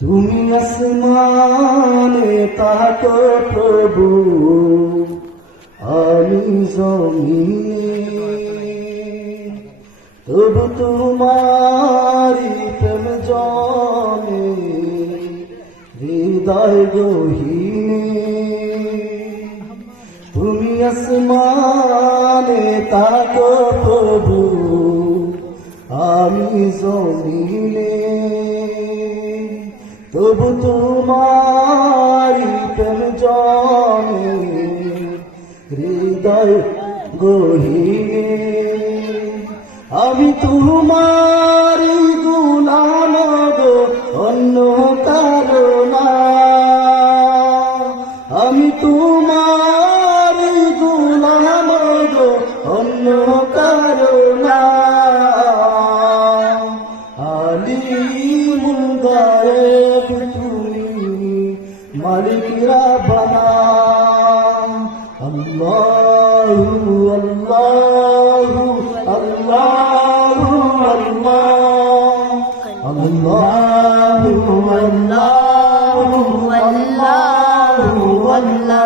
তুমি আসমানে তাকো প্রভু, আমি জমিনে, তবু তোমারি প্রেম জমে হৃদয় গহীনে। তুমি আসমানে তাকো প্রভু, আমি জমিনে, তবু তোমারি প্রেম জমে হৃদয় গহীনে। আমি তোমারি গুলাম গো, অন্য কারো না। আমি তোমারি গুলাম গো, অন্য কারো না। আলিমুল গায়েব তুমি, মালিক রাব্বানা। আল্লাহু আল্লাহু আল্লাহু আল্লাহ, আল্লাহু আল্লাহু আল্লাহু আল্লাহ।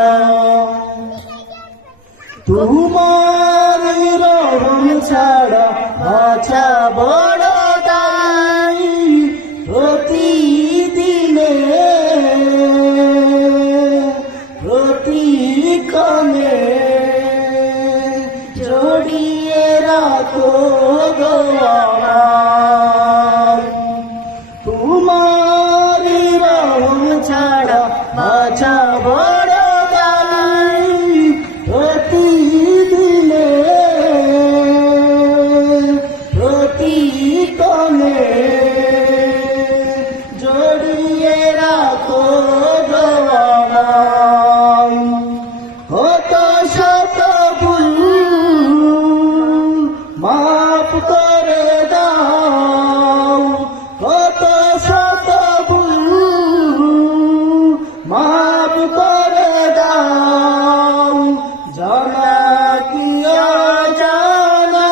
তোমার রহম ছাড়া বাঁচা বড় দায়, প্রতিদিনে প্রতিক্ষণে জড়িয়ে রাখো গো আমায়। তোমার রহম ছাড়া বাঁচা বড় দায়, প্রতিদিনে প্রতিক্ষণে জড়িয়ে রাখো গো আমায়। কত শত ভুল মাফ করে দাও, কত শত ভুল মাফ করে দাও। জানা কি অজানা,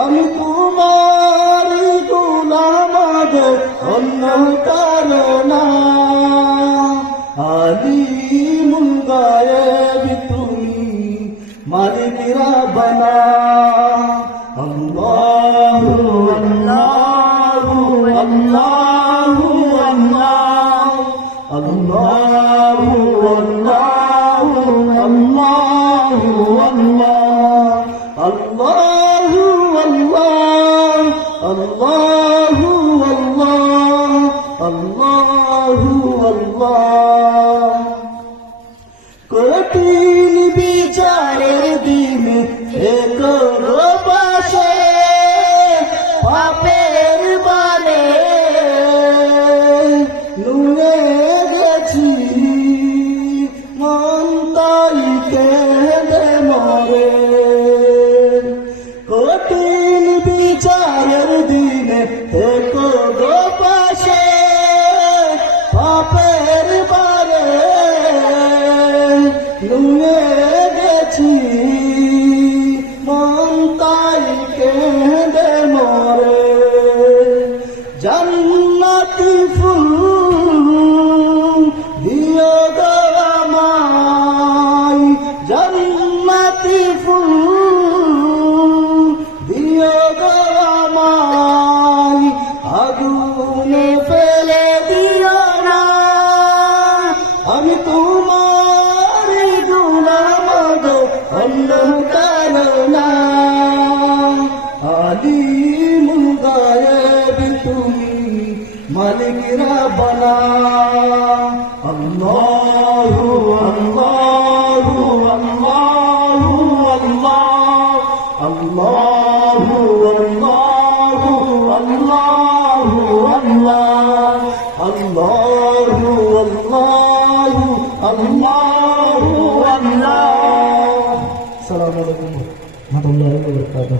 আমি তোমার গোলাম গো, অন্য কারো না। আলিমুল গায়েব তুমি, মালিক রাব্বানা। আল্লাহু আল্লাহু আল্লাহু আল্লাহ, আল্লাহু আল্লাহু আল্লাহু আল্লাহ, আল্লাহু আল্লাহ আল্লাহু আল্লাহ, আল্লাহু আল্লাহ। কঠিন বিচারের দিনে থেকো গো পাশে, পাপের বানে নুয়ে গেছি, মন তাই কেঁদে মরে। কঠিন বিচারের দিনে থেকো গো পাশে, পাপের বানে নুয়ে গেছি, মন তাই কেঁদে মরে। জান্নাতি ফুল দিও গো আমায়, জান্নাতি ফুল দিও গো আমায়। আগুনে ফেলে দিও না, আমি তোমার গোলাম গো, অন্য কারো না। আলিমুল গায়েব তুমি, মালিক রাব্বানা। আল্লাহু আল্লাহু আল্লাহু আল্লাহ, আল্লাহু আল্লাহু আল্লাহু আল্লাহ, আল্লাহু আল্লাহু আল্লাহু আল্লাহ। আসসালামু আলাইকুম ওয়া রাহমাতুল্লাহি ওয়া বারাকাতুহু।